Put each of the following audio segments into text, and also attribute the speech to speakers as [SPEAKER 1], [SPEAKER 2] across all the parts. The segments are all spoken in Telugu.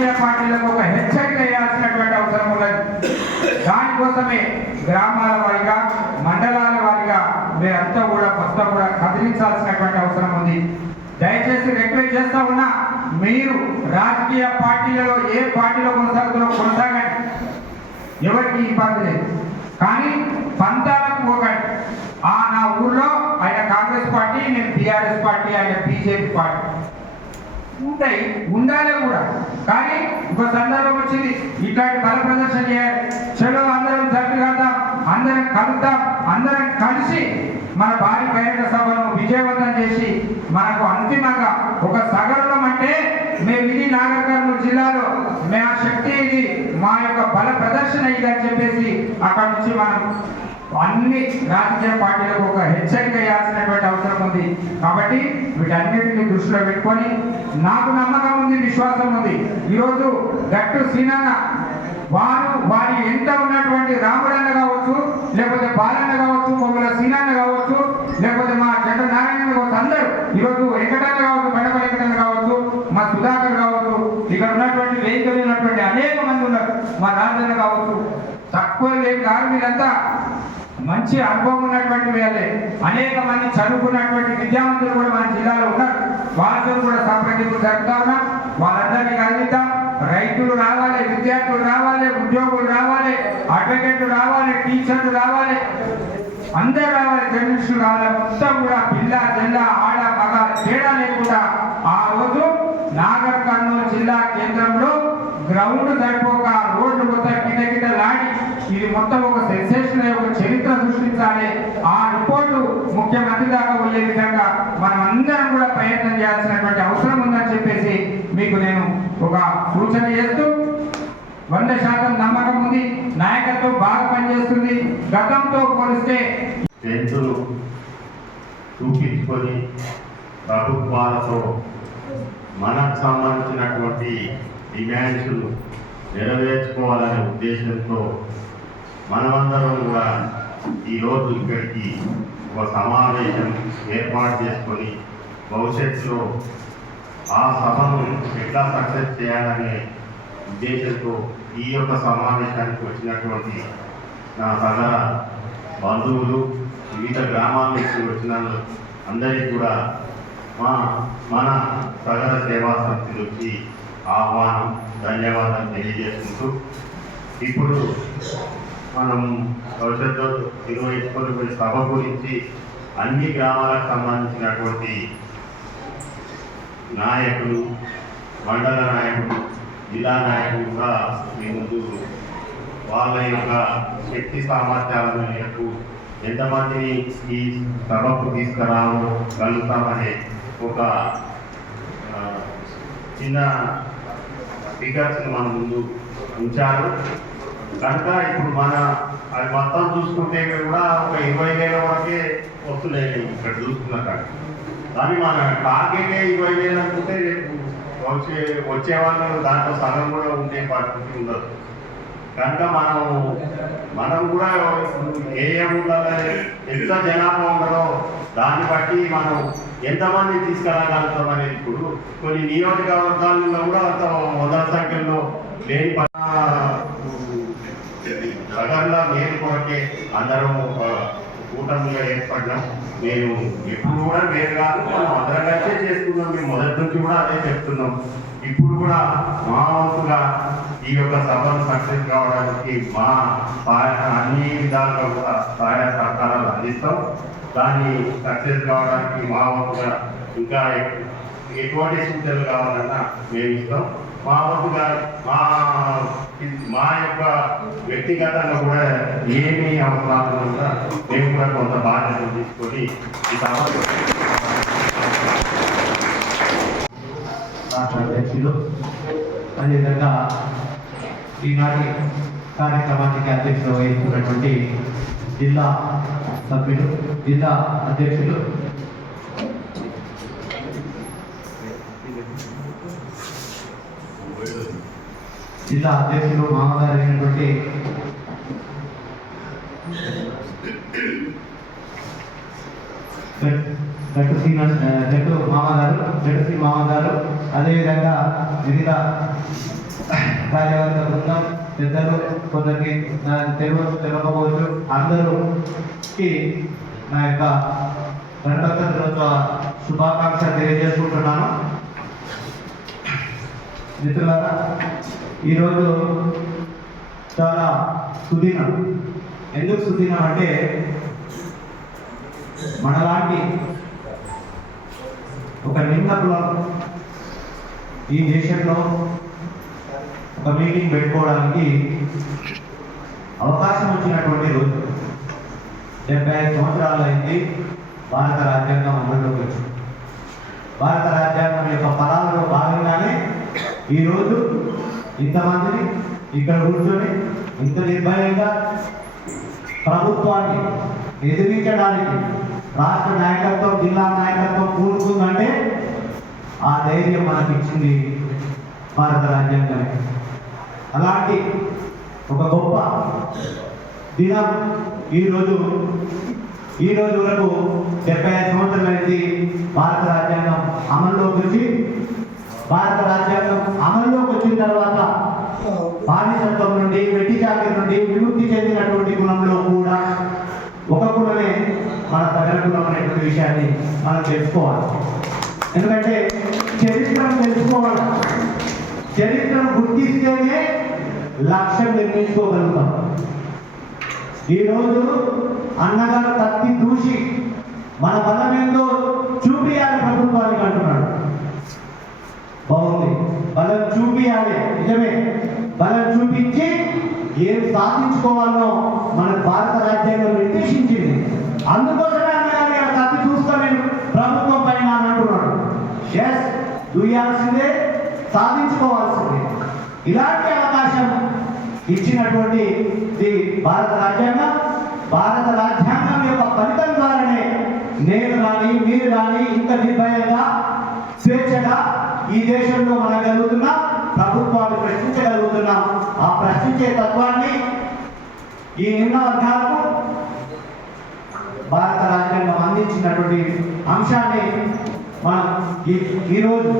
[SPEAKER 1] రాజకీయ పార్టీలకు ఒక హెచ్చరిక వేయాల్సినటువంటి అవసరం ఉన్నది. దానికోసమే గ్రామాల వారిగా మండలాల వారిగా మీరంతా కూడా మొత్తం కూడా కదిలించాల్సినటువంటి అవసరం ఉంది. దయచేసి రిక్వెస్ట్ చేస్తా ఉన్నా మీరు రాజకీయ పార్టీలలో ఏ పార్టీలో కొనసాగుతున్నా కొనసాగండి. ఎవరికి ఇబ్బంది లేదు. కానీ పంతాలకు పోకండి. ఆ నా ఊర్లో ఆయన కాంగ్రెస్ పార్టీ నేను టీఆర్ఎస్ పార్టీ ఆయన బీజేపీ పార్టీ. ఉంటాయి ఉండాలి కూడా. కానీ ఒక సందర్భం వచ్చింది. ఇట్లాంటి బల ప్రదర్శన చేయాలి. చలో అందరం జట్టు కడదాం అందరం కలుద్దాం అందరం కలిసి మన భారీ బహిరంగ సభను విజయవంతం చేసి మనకు అంతిమంగా ఒక సగరణం అంటే మేము ఇది నాగర్ జిల్లాలో జిల్లాలో మా శక్తి ఇది మా యొక్క బల ప్రదర్శన ఇది అని చెప్పేసి అక్కడ నుంచి మనం అన్ని రాజకీయ పార్టీలకు ఒక హెచ్చరిక వేయాల్సినటువంటి అవసరం ఉంది. కాబట్టి వీటన్నిటిని దృష్టిలో పెట్టుకొని నాకు నమ్మకం ఉంది విశ్వాసం ఉంది. ఈరోజు గట్టు సీనాన వారు వారి ఎంత ఉన్నటువంటి రాముడన్న కావచ్చు లేకపోతే బాలన్న కావచ్చు మొమ్మల సీనాన్న కావచ్చు లేకపోతే మా చంద్ర నారాయణ కావచ్చు అందరూ ఈరోజు వెంకటన్న కావచ్చు బడప వెంకటన్న కావచ్చు మా సుధాకర్ కావచ్చు ఇక్కడ ఉన్నటువంటి వేదిక ఉన్నటువంటి అనేక మంది ఉన్నారు. మా రాజన్న కావచ్చు. తక్కువ లేదు కాదు మీరంతా మంచి అనుభవం ఉన్నటువంటి వేళే అనేక మంది చదువుకున్నటువంటి విద్యావంతులు కూడా మన జిల్లాలో ఉన్నారు. వాళ్ళతో కూడా సంప్రదింపులు జరుగుతా ఉన్నాం. వాళ్ళందరినీ కలిగిద్దాం రైతులు రావాలి విద్యార్థులు రావాలి ఉద్యోగులు రావాలి అడ్వకేట్లు రావాలి టీచర్లు రావాలి. అందరు రావాలి జర్నలిస్టులు రావాలి. మొత్తం కూడా పిల్ల జిల్ల ఆడ మగ తేడా లేకుండా ఆ రోజు నాగర్ కర్నూలు జిల్లా కేంద్రంలో గ్రౌండ్ సరిపోక రోడ్లు మొత్తం కింద కింద లాడి ఇది మొత్తం ఒక సెన్సేషన్ ఒక చరిత్ర సృష్టించాలి. ఆ రిపోర్టు ముఖ్యమంత్రి దాకా వెళ్ళే విధంగా మనం అందరం కూడా ప్రయత్నం చేయాల్సినటువంటి అవసరం ఉందని చెప్పేసి మీకు నేను ఒక సూచన చేస్తూ వంద శాతం నమ్మకం ఉంది నాయకత్వం బాగా పనిచేస్తుంది గతంతో పోలిస్తే
[SPEAKER 2] చూపించుకొని ప్రభుత్వాలతో మనకు సంబంధించినటువంటి డిమాండ్స్ నెరవేర్చుకోవాలనే ఉద్దేశంతో మనమందరం కూడా ఈరోజు ఇక్కడికి ఒక సమావేశం ఏర్పాటు చేసుకొని భవిష్యత్తులో ఆ సభను ఎట్లా సక్సెస్ చేయాలనే ఉద్దేశంతో ఈ యొక్క సమావేశానికి వచ్చినటువంటి నా సగర బంధువులు వివిధ గ్రామాల నుంచి వచ్చిన అందరికీ కూడా మా మన సగర సేవా సమితి నుంచి ఆహ్వానం ధన్యవాదాలు తెలియజేసుకుంటూ ఇప్పుడు మనం భవిష్యత్తులో నిర్వహించుకునే సభ గురించి అన్ని గ్రామాలకు సంబంధించినటువంటి నాయకులు మండల నాయకులు జిల్లా నాయకులుగా కూడా మీ ముందు వాళ్ళ యొక్క శక్తి సామర్థ్యాలను మేరకు ఎంతమందిని ఈ సభకు తీసుకురాగలుగుతామనే ఒక చిన్న ఫిగర్స్ మన ముందు ఉంచారు. కనుక ఇప్పుడు మన అది మొత్తం చూసుకుంటే కూడా ఒక ఇరవై వేల వరకే వస్తున్నాయి ఇక్కడ చూసుకున్నాక కానీ మన టార్గెటే ఇరవై వేలు అనుకుంటే రేపు వచ్చే వచ్చే వాళ్ళు దాంట్లో సగం కూడా ఉండే పరిస్థితి ఉండదు. కనుక మనం మనం కూడా ఏ ఏ ఎంత జనాభా ఉండదో దాన్ని బట్టి మనం ఎంతమంది తీసుకురాగలుగుతాం అనేది ఇప్పుడు కొన్ని నియోజకవర్గాల్లో కూడా అంత వందల సంఖ్యలో లేని అందరం ఒక కూటమిగా ఏర్పడినాం నేను ఎప్పుడు కూడా వేరు కాదు మనం అందరం కలిసే చేసుకున్నాం. మేము మొదటి నుంచి కూడా అదే చెప్తున్నాం. ఇప్పుడు కూడా మా వంతుగా ఈ యొక్క సభను సక్సెస్ కావడానికి మా అన్ని విధాలుగా కూడా సహాయ సహకారాలు అందిస్తాం. దాన్ని సక్సెస్ కావడానికి మా వంతుగా ఇంకా ఎటువంటి సూచనలు కావాలన్నా మేము ఇస్తాం. మా వంతుగా మా మా యొక్క వ్యక్తిగతంగా కూడా ఏమి అవసరాలు కూడా మేము కూడా కొంత బాధ్యత తీసుకొని ఈ
[SPEAKER 3] రాష్ట్ర అధ్యక్షులు అదేవిధంగా ఈనాటి కార్యక్రమానికి అధ్యక్షత వహిస్తున్నటువంటి జిల్లా సభ్యులు జిల్లా అధ్యక్షులు జిల్లా అధ్యక్షులు మామగారైనటువంటి గట్- నెట్టు శ్రీన నెట్టు మామగారు నెట్టు శ్రీ మామగారు. అదేవిధంగా వివిధ కార్యవర్గ బృందం పెద్దలు కొందరికి తెలుగు తెలియకపోవచ్చు అందరూకి నా యొక్క గణతంత్ర దినోత్సవ శుభాకాంక్షలు తెలియజేసుకుంటున్నాను. మిత్రులారా ఈరోజు చాలా సుదినం. ఎందుకు సుదినం అంటే మనలాంటి ఒక నిమ్న కులం ఈ దేశంలో ఒక మీటింగ్ పెట్టుకోవడానికి అవకాశం వచ్చినటువంటి రోజు. డెబ్బై ఐదు సంవత్సరాలు అయింది భారత రాజ్యాంగం అమల్లోకి వచ్చింది. భారత రాజ్యాంగం యొక్క ఫలాలలో భాగంగానే ఈరోజు ఇంతమందిని ఇక్కడ కూర్చొని ఇంత నిర్భయంగా ప్రభుత్వాన్ని ఎదిరించడానికి రాష్ట్ర నాయకత్వం జిల్లా నాయకత్వం కూడుకుందంటే ఆ ధైర్యం మనకి ఇచ్చింది భారత రాజ్యాంగం అలాంటి ఒక గొప్ప దినం ఈరోజు ఈ రోజు వరకు డెబ్బై ఐదు సంవత్సరాలైంది భారత రాజ్యాంగం అమల్లోకి వచ్చి భారత రాజ్యాంగం అమల్లోకి వచ్చిన తర్వాత బానిసత్వం నుండి వెట్టి జాతి నుండి విముక్తి చెందినటువంటి గుణంలో కూడా ఒక గుణమే మన ప్రజల గుణం అనేటువంటి విషయాన్ని మనం తెలుసుకోవాలి. ఎందుకంటే చరిత్రను తెలుసుకోవాలి. చరిత్రను గుర్తిస్తేనే లక్ష్యం నిర్మించుకోగలుగుతాం ఈరోజు అన్నగారు తత్తి దూసి మన బలమేందో చూపియాలి ప్రభుత్వానికి అంటున్నాడు. బాగుంది బలం చూపించాలి నిజమే. బలం చూపించి ఏం సాధించుకోవాలో మన భారత రాజ్యాంగం నిర్దేశించింది. అందుకోసమే అన్నగారి ఇక్కడ కత్తి చూస్తా నేను ప్రభుత్వం పైన అని అంటున్నాడు. ఎస్ చూయాల్సిందే సాధించుకోవాల్సిందే. ఇలాంటి అవకాశం ఇచ్చినటువంటి ది భారత రాజ్యాంగం భారత రాజ్యాంగం యొక్క ఫలితం ద్వారానే నేను కానీ మీరు కానీ ఇంత నిర్భయ ఈ దేశంలో మనం గలుగుతున్నాం ప్రభుత్వాన్ని ప్రశ్నించగలుగుతున్నాం. ఆ ప్రశ్నించే తత్వాన్ని ఈ నిన్న వర్గాలకు భారత రాజ్యాంగం అందించినటువంటి అంశాన్ని మనం ఈ ఈరోజు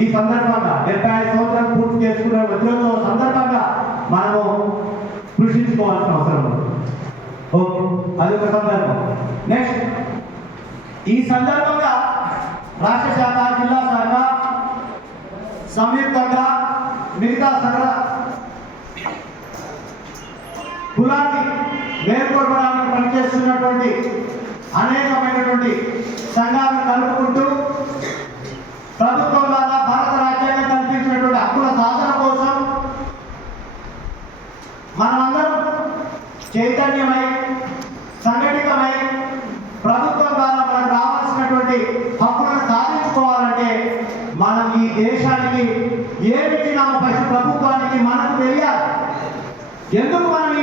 [SPEAKER 3] ఈ సందర్భంగా డెబ్బై ఐదు సంవత్సరాలు పూర్తి చేసుకున్న ఉద్యోగం సందర్భంగా మనము కృషించుకోవాల్సిన అవసరం ఉంది. ఓకే అది సందర్భం. నెక్స్ట్ ఈ సందర్భంగా రాష్ట్ర శాఖ జిల్లా శాఖ సంయుక్తంగా మిగతా సగల కులాన్ని మేల్కొల్పడానికి పనిచేస్తున్నటువంటి అనేకమైనటువంటి సంఘాలను కలుపుకుంటూ ప్రభుత్వం ద్వారా భారత రాజ్యాంగం కల్పించినటువంటి హక్కుల సాధన కోసం మనమందరం చైతన్యమై సంఘటితమై ప్రభుత్వం ద్వారా మనకు రావాల్సినటువంటి హక్కులను సాధించుకోవాలంటే మనం ఈ దేశానికి ఏమిచ్చినామో ఫస్ట్ ప్రభుత్వానికి మనకు తెలియాలి? ఎందుకు మనం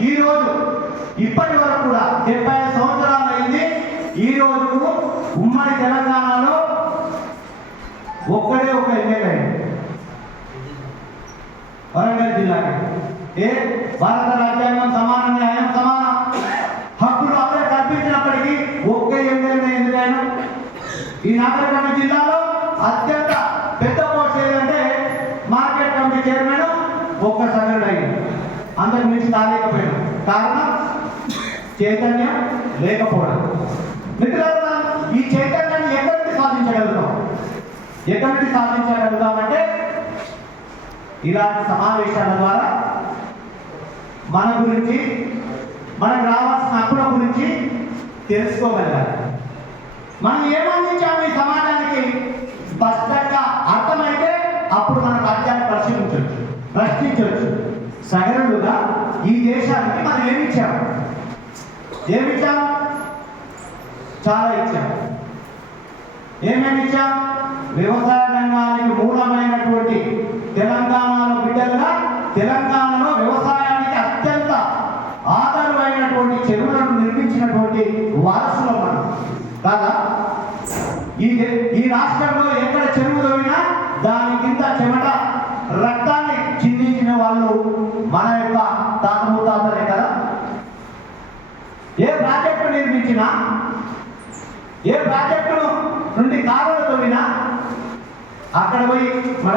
[SPEAKER 3] ఈరోజు ఇప్పటి వరకు కూడా డెబ్బై ఐదు సంవత్సరాలు అయింది ఈరోజు ఉమ్మడి తెలంగాణలో ఒక్కడే ఒక ఎమ్మెల్యే అయ్యాడు. వరంగల్ జిల్లాకి. ఏ భారత రాజ్యాంగం సమాన న్యాయం సమాన హక్కులు అప్పుడే కల్పించినప్పటికీ ఒక్క ఎమ్మెల్యే ఎందుకైనా? ఈ నాగరికమ జిల్లాలో అత్యంత ఒక్క సగరుడు అయ్యింది అంతకు మించి కాలేకపోయాడు కారణం చైతన్యం లేకపోవడం. మిత్రులారా ఈ చైతన్యాన్ని ఎక్కడికి సాధించగలుగుతాం? ఎక్కడికి సాధించగలుగుతామంటే ఇలాంటి సమావేశాల ద్వారా మన గురించి మనకు రావాల్సిన హక్కుల గురించి తెలుసుకోగలగాలి. మనం ఏమందించాము ఈ సమాజానికి స్పష్టంగా అర్థమైతే అప్పుడు మన రాజ్యాన్ని పరిశీలించవచ్చు. ప్రశ్నించవచ్చు సగరుడుగా ఈ దేశానికి మనం ఏమిచ్చాం ఏమిచ్చాం చాలా ఇచ్చాం. ఏమేమిచ్చాం వ్యవసాయ రంగానికి మూలమైనటువంటి తెలంగాణలో బిడ్డలుగా తెలంగాణలో వ్యవసాయానికి అత్యంత ఆధారమైనటువంటి చెరువులను నిర్మించినటువంటి వారసులం మనం. కాదా? ఈ దే- ఈ రాష్ట్రంలో ఎక్కడ చెరువు తవ్వినా దాని కింద చెమట రక్తాన్ని చిందించిన వాళ్ళు మన యొక్క తాత ముత్తాతలే కదా ఏ ప్రాజెక్టు నిర్మించినా ఏ ప్రాజెక్టు అక్కడ పోయి మన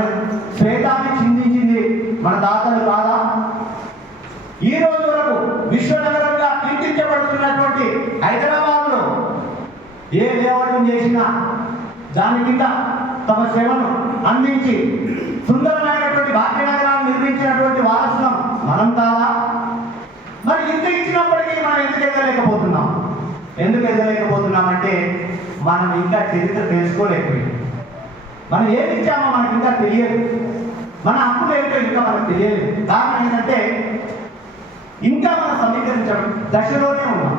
[SPEAKER 3] శ్వేతాన్ని చిందించింది మన తాతలు కాదా? ఈ రోజు వరకు విశ్వనగరంగా కీర్తించబడుతున్నటువంటి హైదరాబాద్లో ఏ లేఅవుట్ చేసినా దాని కింద తమ సేవను అందించి సుందరమైనటువంటి భాగ్యనగరాన్ని నిర్మించినటువంటి వారసులం మనం కాదా? మరి ఇంత ఇచ్చినప్పటికీ మనం ఎందుకు ఎదగలేకపోతున్నాం? ఎందుకు ఎదగలేకపోతున్నాం అంటే మనం ఇంకా చరిత్ర తెలుసుకోలేకపోయింది మనం ఏమి ఇచ్చామో మనకి ఇంకా తెలియదు. మన హక్కులు ఏంటో ఇంకా మనకు తెలియలేదు. కారణం ఏంటంటే ఇంకా మనం సమీకరించడం దశలోనే ఉన్నాం.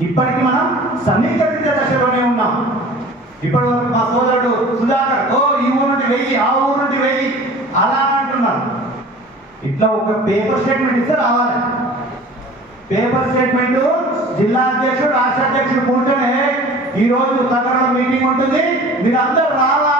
[SPEAKER 3] ఇప్పటికి మనం సమీకరించే దశలోనే ఉన్నాం. ఇప్పటి వరకు మా సోదరుడు సుధాకర్ ఓ ఈ ఊరు నుండి వెయ్యి ఆ ఊరు నుండి వెయ్యి అలా అంటున్నారు. ఇట్లా ఒక పేపర్ స్టేట్మెంట్ ఇస్తే రావాలి. పేపర్ స్టేట్మెంట్ జిల్లా అధ్యక్షుడు రాష్ట్ర అధ్యక్షుడు కూర్చొని ఈ రోజు మీటింగ్ ఉంటుంది. మీరు అందరూ రావాలి.